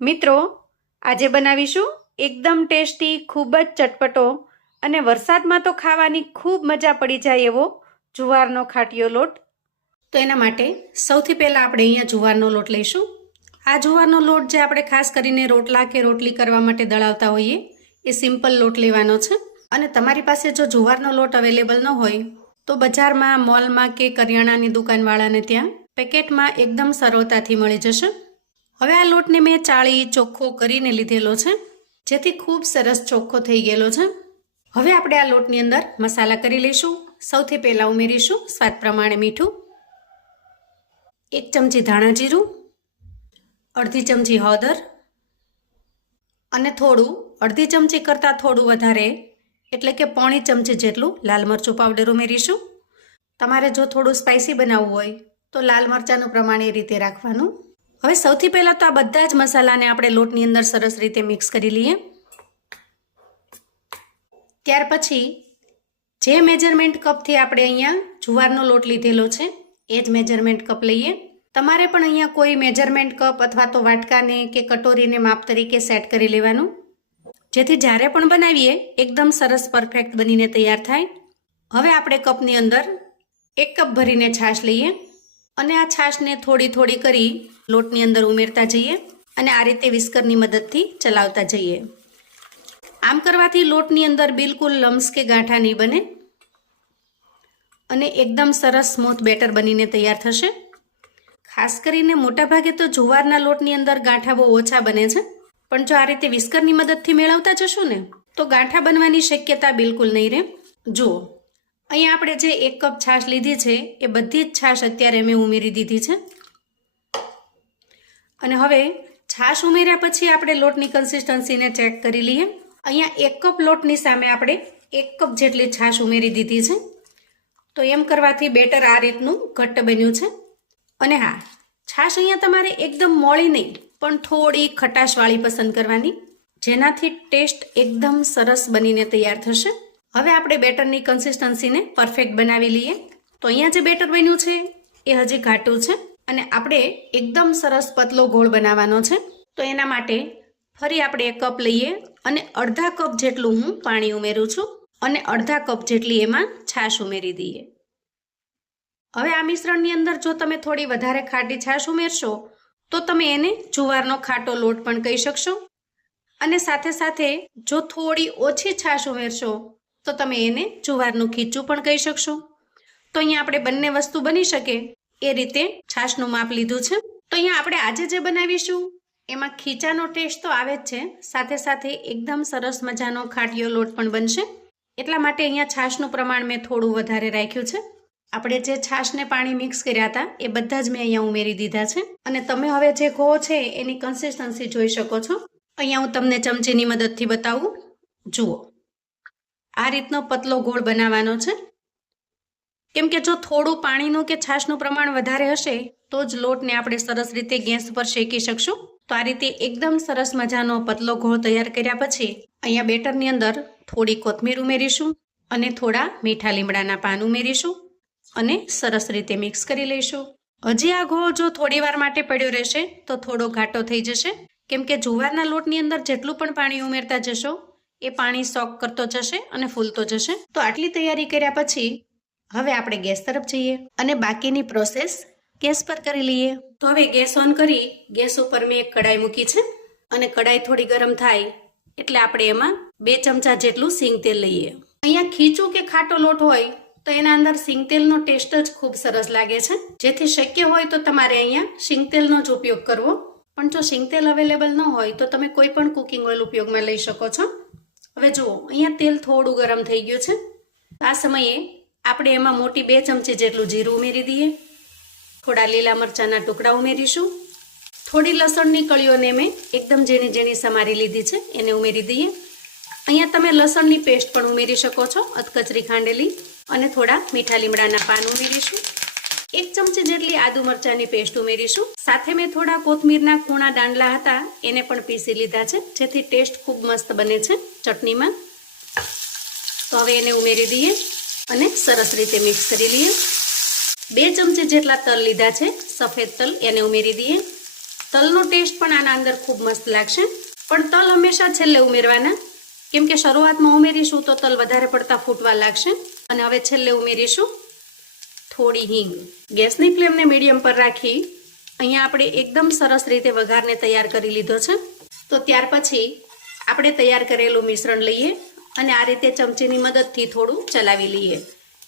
મિત્રો, આજે બનાવીશું એકદમ ટેસ્ટી, ખૂબ જ ચટપટો અને વરસાદમાં તો ખાવાની ખૂબ મજા પડી જાય એવો જુવારનો ખાટીયો લોટ. તો એના માટે સૌથી પહેલાં આપણે અહીંયા જુવારનો લોટ લઈશું. આ જુવારનો લોટ જે આપણે ખાસ કરીને રોટલા કે રોટલી કરવા માટે દળાવતા હોઈએ એ સિમ્પલ લોટ લેવાનો છે. અને તમારી પાસે જો જુવારનો લોટ અવેલેબલ ન હોય તો બજારમાં, મોલમાં કે કરિયાણાની દુકાનવાળાને ત્યાં પેકેટમાં એકદમ સરળતાથી મળી જશે. હવે આ લોટને મેં ચાળી ચોખ્ખો કરીને લીધેલો છે, જેથી ખૂબ સરસ ચોખ્ખો થઈ ગયેલો છે. હવે આપણે આ લોટની અંદર મસાલા કરી લઈશું. સૌથી પહેલાં ઉમેરીશું સ્વાદ પ્રમાણે મીઠું, 1 ચમચી ધાણા જીરું, અડધી ચમચી હળદર અને અડધી ચમચી કરતાં થોડું વધારે એટલે કે પોણી ચમચી જેટલું લાલ મરચું પાવડર ઉમેરીશું. તમારે જો થોડું સ્પાઇસી બનાવવું હોય તો લાલ મરચાંનું પ્રમાણ એ રીતે રાખવાનું. હવે સૌથી પહેલાં તો આ બધા જ મસાલાને આપણે લોટની અંદર સરસ રીતે મિક્સ કરી લઈએ. ત્યાર પછી જે મેજરમેન્ટ કપથી આપણે અહીંયા જુવારનો લોટ લીધેલો છે એ જ મેજરમેન્ટ કપ લઈએ. તમારે પણ અહીંયા કોઈ મેજરમેન્ટ કપ અથવા તો વાટકાને કે કટોરીને માપ તરીકે સેટ કરી લેવાનું, જેથી જ્યારે પણ બનાવીએ એકદમ સરસ પરફેક્ટ બનીને તૈયાર થાય. હવે આપણે કપની અંદર 1 કપ ભરીને છાશ લઈએ અને આ છાશને થોડી થોડી કરી લોટની અંદર ઉમેરતા જઈએ અને આ રીતે વિસ્કરની મદદથી ચલાવતા જઈએ. આમ કરવાથી લોટની અંદર બિલકુલ લમ્સ કે ગાંઠા નહીં બને અને એકદમ સરસ સ્મૂથ બેટર બનીને તૈયાર થશે. ખાસ કરીને મોટાભાગે તો જુવારના લોટની અંદર ગાંઠા બહુ ઓછા બને છે, પણ જો આ રીતે વિસ્કરની મદદથી મેળવતા જશું ને તો ગાંઠા બનવાની શક્યતા બિલકુલ નહીં રહે. જુઓ, અહીંયા આપણે જે 1 કપ છાશ લીધી છે એ બધી જ છાશ અત્યારે મેં ઉમેરી દીધી છે. અને હવે છાશ ઉમેર્યા પછી આપણે લોટની કન્સિસ્ટન્સીને ચેક કરી લઈએ. અહીંયા 1 કપ લોટની સામે આપણે 1 કપ જેટલી છાશ ઉમેરી દીધી છે. તો એમ કરવાથી બેટર આ રીતનું ઘટ્ટ બન્યું છે. અને હા, છાશ અહીંયા તમારે એકદમ મોળી નહીં પણ થોડી ખટાશવાળી પસંદ કરવાની, જેનાથી ટેસ્ટ એકદમ સરસ બનીને તૈયાર થશે. હવે આપણે બેટરની કન્સિસ્ટન્સીને પરફેક્ટ બનાવી લઈએ. તો અહીંયા જે બેટર બન્યું છે એ હજી ઘાટું છે અને આપણે એકદમ સરસ પતલો ગોળ બનાવવાનો છે. તો એના માટે ફરી આપણે 1 કપ લઈએ અને અડધા કપ જેટલું હું પાણી ઉમેરું છું અને અડધા કપ જેટલી એમાં છાશ ઉમેરી દઈએ. હવે આ મિશ્રણની અંદર જો તમે થોડી વધારે ખાટી છાશ ઉમેરશો તો તમે એને જુવારનો ખાટો લોટ પણ કહી શકશો, અને સાથે સાથે જો થોડી ઓછી છાશ ઉમેરશો તો તમે એને જુવારનું ખીચું પણ કહી શકશો. તો અહીંયા આપણે બંને વસ્તુ બની શકે એ રીતે છાશનું માપ લીધું છે. તો અહીંયા આપણે આજે જે બનાવીશું એમાં ખીચાનો ટેસ્ટ તો આવે જ છે, સાથે સાથે એકદમ સરસ મજાનો ખાટીયો લોટ પણ બનશે. એટલા માટે અહીંયા છાશનું પ્રમાણ મેં થોડું વધારે રાખ્યું છે. આપણે જે છાશને પાણી મિક્સ કર્યા હતા એ બધા જ મેં અહીંયા ઉમેરી દીધા છે. અને તમે હવે જે ઘો છે એની કન્સિસ્ટન્સી જોઈ શકો છો. અહીંયા હું તમને ચમચીની મદદથી બતાવું. જુઓ, આ રીતનો પતલો ગોળ બનાવવાનો છે, કેમ કે જો થોડું પાણીનું કે છાશનું પ્રમાણ વધારે હશે તો જ લોટને આપણે સરસ રીતે ગેસ પર શેકી શકશું. તો આ રીતે એકદમ સરસ મજાનો પતલો ગોળ તૈયાર કર્યા પછી અહીંયા બેટરની અંદર થોડી કોથમીર ઉમેરીશું અને થોડા મીઠા લીમડાના પાન ઉમેરીશું અને સરસ રીતે મિક્સ કરી લઈશું. હજી આ ગોળ જો થોડી વાર માટે પડ્યો રહેશે તો થોડો ઘાટો થઈ જશે, કેમ કે જુવારના લોટની અંદર જેટલું પણ પાણી ઉમેરતા જશો એ પાણી સોક કરતો જશે અને ફૂલતો જશે. તો આટલી તૈયારી કર્યા પછી હવે આપણે ગેસ તરફ જઈએ અને બાકીની પ્રોસેસ ગેસ પર કરી લઈએ. તો હવે ગેસ ઓન કરી ગેસ ઉપર મેં એક કડાઈ મૂકી છે અને કડાઈ થોડી ગરમ થાય એટલે આપણે એમાં 2 ચમચા જેટલું સિંગ તેલ લઈએ. અહીંયા ખીચું કે ખાટો લોટ હોય તો એના અંદર સિંગતેલનો ટેસ્ટ જ ખૂબ સરસ લાગે છે, જેથી શક્ય હોય તો તમારે અહીંયા સિંગતેલનો જ ઉપયોગ કરવો. પણ જો સિંગતેલ અવેલેબલ ન હોય તો તમે કોઈ પણ કુકિંગ ઓઇલ ઉપયોગમાં લઈ શકો છો. હવે જુઓ, અહીંયા તેલ થોડું ગરમ થઈ ગયું છે. આ સમયે આપણે એમાં મોટી 2 ચમચી જેટલું જીરું ઉમેરી દઈએ. થોડા લીલા મરચાંના ટુકડા ઉમેરીશું. થોડી લસણની કળીઓને મેં એકદમ ઝીણી ઝીણી સમારી લીધી છે એને ઉમેરી દઈએ. અહીંયા તમે લસણની પેસ્ટ પણ ઉમેરી શકો છો, અધકચરી ખાંડેલી. અને થોડા મીઠા લીમડાના પાન ઉમેરીશું. 1 ચમચી જેટલી આદુ મરચાંની પેસ્ટ ઉમેરીશું. સાથે મેં થોડા કોથમીરના કૂણા દાંડલા હતા એને પણ પીસી લીધા છે, જેથી ટેસ્ટ ખૂબ મસ્ત બને છે ચટણીમાં. તો હવે એને ઉમેરી દઈએ અને સરસ રીતે મિક્સ કરી લઈએ. 2 ચમચી જેટલા તલ લીધા છે, સફેદ તલ, એને ઉમેરી દઈએ. તલનો ટેસ્ટ પણ આના અંદર ખૂબ મસ્ત લાગશે. પણ તલ હંમેશા છેલ્લે ઉમેરવાના, કેમ કે શરૂઆતમાં ઉમેરીશું તો તલ વધારે પડતા ફૂટવા લાગશે. અને હવે છેલ્લે ઉમેરીશું થોડી હિંગ. ગેસની ફ્લેમને મીડિયમ પર રાખી અહીંયા આપણે એકદમ સરસ રીતે વઘારને તૈયાર કરી લીધો છે. તો ત્યાર પછી આપણે તૈયાર કરેલું મિશ્રણ લઈએ અને આ રીતે ચમચીની મદદથી થોડું ચલાવી લઈએ,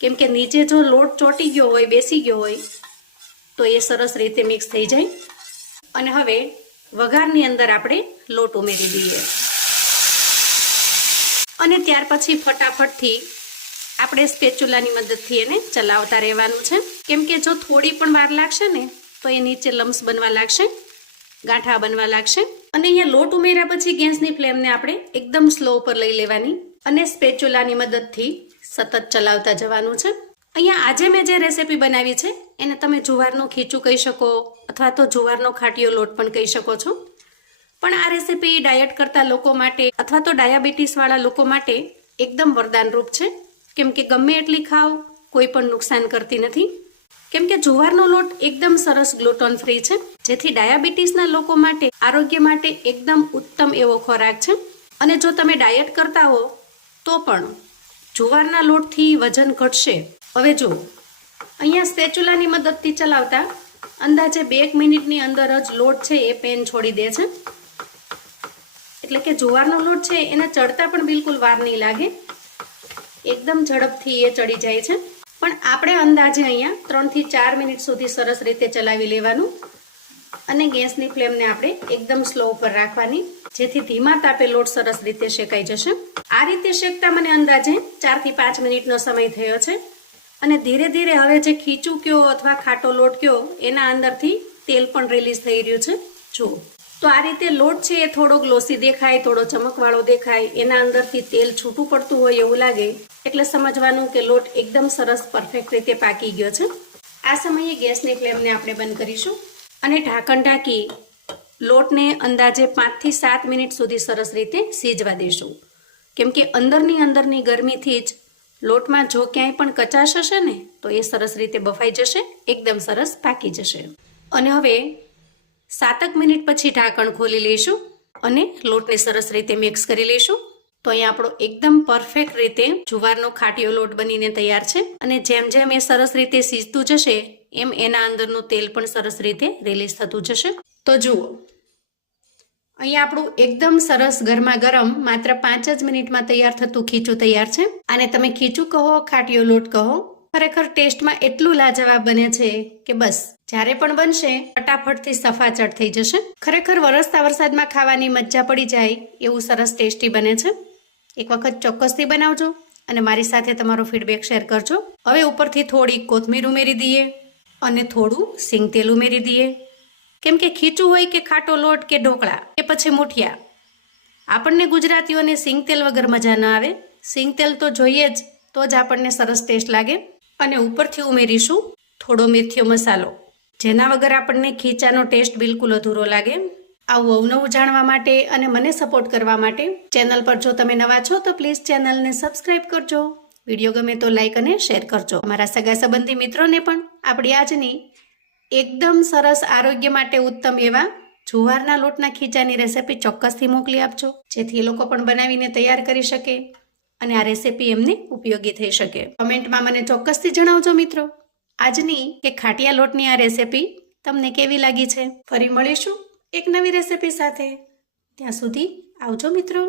કેમ કે નીચે જો લોટ ચોંટી ગયો હોય, બેસી ગયો હોય તો એ સરસ રીતે મિક્સ થઈ જાય. અને હવે વઘારની અંદર આપણે લોટ ઉમેરી દઈએ અને ત્યાર પછી ફટાફટથી આપણે સ્પેચ્યુલાની મદદથી એને ચલાવતા રહેવાનું છે, કેમ કે જો થોડી પણ વાર લાગશે ને તો એ નીચે લમ્સ બનવા લાગશે, ગાંઠા બનવા લાગશે. અને અહીંયા લોટ ઉમેર્યા પછી ગેસની ફ્લેમને આપણે એકદમ સ્લો ઉપર લઈ લેવાની અને સ્પેચ્યુલાની મદદથી સતત ચલાવતા જવાનું છે. અહીંયા આજે મેં જે રેસીપી બનાવી છે એને તમે જુવારનું ખીચું કહી શકો અથવા તો જુવારનો ખાટીયો લોટ પણ કહી શકો છો. પણ આ રેસીપી ડાયટ કરતા લોકો માટે અથવા તો ડાયાબિટીસ વાળા લોકો માટે એકદમ વરદાનરૂપ છે, કેમ કે ગમે એટલી ખાવ કોઈ પણ નુકસાન કરતી નથી. કેમ કે જુવારનો લોટ એકદમ સરસ ગ્લુટન ફ્રી છે, જેથી ડાયાબિટીસના લોકો માટે આરોગ્ય માટે એકદમ ઉત્તમ એવો ખોરાક છે. અને જો તમે ડાયટ કરતા હો તો પણ જુવારના લોટથી વજન ઘટશે. હવે જો અહીંયા સ્પેચ્યુલાની મદદથી ચલાવતા અંદાજે 2 મિનિટની અંદર જ લોટ છે એ પેન છોડી દે છે, એટલે કે જુવારનો લોટ છે એને ચડતા પણ બિલકુલ વાર નહીં લાગે, એકદમ ઝડપથી એ ચડી જાય છે. પણ આપણે અંદાજે અહીંયા 3 થી 4 મિનિટ સુધી સરસ રીતે ચલાવી લેવાનું અને ગેસની ફ્લેમને આપણે એકદમ સ્લો ઉપર રાખવાની, જેથી ધીમા તાપે લોટ સરસ રીતે શેકાઈ જશે. આ રીતે શેકતા મને અંદાજે 4 થી 5 મિનિટનો સમય થયો છે અને ધીરે ધીરે હવે જે ખીચું કયો અથવા ખાટો લોટ કયો એના અંદરથી તેલ પણ રિલીઝ થઈ રહ્યું છે. જુઓ તો આ રીતે લોટ છે એ થોડો ગ્લોસી દેખાય, થોડો ચમકવાળો દેખાય, એના અંદરથી તેલ છૂટું પડતું હોય એવું લાગે એટલે સમજવાનું કે લોટ એકદમ સરસ પરફેક્ટ રીતે પાકી ગયો છે. આ સમયે ગેસની ફ્લેમને આપણે બંધ કરીશું અને ઢાંકણ ઢાંકી લોટને અંદાજે 5 થી 7 મિનિટ સુધી સરસ રીતે સીજવા દઈશું, કેમ કે અંદરની ગરમીથી જ લોટમાં જો ક્યાંય પણ કચાશ હશે ને તો એ સરસ રીતે બફાઈ જશે, એકદમ સરસ પાકી જશે. અને હવે 7 મિનિટ પછી ઢાંકણ ખોલી લઈશું અને લોટને સરસ રીતે મિક્સ કરી લઈશું. તો અહીંયા આપણો એકદમ પરફેક્ટ રીતે જુવારનો ખાટીયો લોટ બનીને તૈયાર છે. અને જેમ જેમ એ સરસ રીતે સીજતું જશે એમ એના અંદરનું તેલ પણ સરસ રીતે રિલીઝ થતું જશે. તો જુઓ અહીંયા આપણું એકદમ સરસ ગરમા ગરમ માત્ર 5 જ મિનિટમાં તૈયાર થતું ખીચું તૈયાર છે. આને તમે ખીચું કહો, ખાટીયો લોટ કહો, ખરેખર ટેસ્ટમાં એટલું લાજવાબ બને છે કે બસ જ્યારે પણ બનશે ફટાફટથી સફાચટ થઈ જશે. ખરેખર વરસતા વરસાદમાં ખાવાની મજા પડી જાય એવું સરસ ટેસ્ટી બને છે. એક વખત ચોક્કસથી બનાવજો અને મારી સાથે તમારો ફીડબેક શેર કરજો. હવે ઉપરથી થોડી કોથમીર ઉમેરી દઈએ અને થોડું સિંગ તેલ ઉમેરી દઈએ, કેમ કે ખીચું હોય કે ખાટો લોટ કે ઢોકળા કે પછી મુઠિયા, આપણને ગુજરાતીઓને સિંગ તેલ વગર મજા ન આવે. સિંગ તેલ તો જોઈએ જ, તો જ આપણને સરસ ટેસ્ટ લાગે. અને ઉપરથી ઉમેરીશું થોડો મેથીયો મસાલો, જેના વગર આપણને ખીચાનો ટેસ્ટ બિલકુલ અધૂરો લાગે. આવું અવનવું જાણવા માટે અને મને સપોર્ટ કરવા માટે ચેનલ પર જો તમે નવા છો તો પ્લીઝ ચેનલને સબસ્ક્રાઇબ કરજો. વિડીયો ગમે તો લાઇક અને શેર કરજો. અમારા સગા સંબંધી મિત્રોને પણ આપણી આજની એકદમ સરસ આરોગ્ય માટે ઉત્તમ એવા જુવારના લોટના ખીચાની રેસીપી ચોક્કસથી મોકલી આપજો, જેથી એ લોકો પણ બનાવીને તૈયાર કરી શકે અને આ રેસીપી એમને ઉપયોગી થઈ શકે. કમેન્ટમાં મને ચોક્કસથી જણાવજો મિત્રો, આજની કે ખાટિયા લોટની આ રેસીપી તમને કેવી લાગી છે. ફરી મળીશું એક નવી રેસીપી સાથે. ત્યાં સુધી આવજો મિત્રો.